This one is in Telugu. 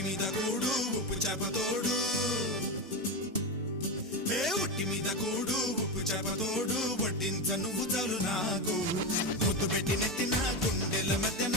ఒట్టి మీద కూడు ఉప్పు చేప తోడు ఒట్టి మీద కూడు ఉప్పు చేప తోడు వడ్డించ నువ్వు చాలు నాకు ముద్దు పెట్టి నెత్తిన గుండెల మధ్యన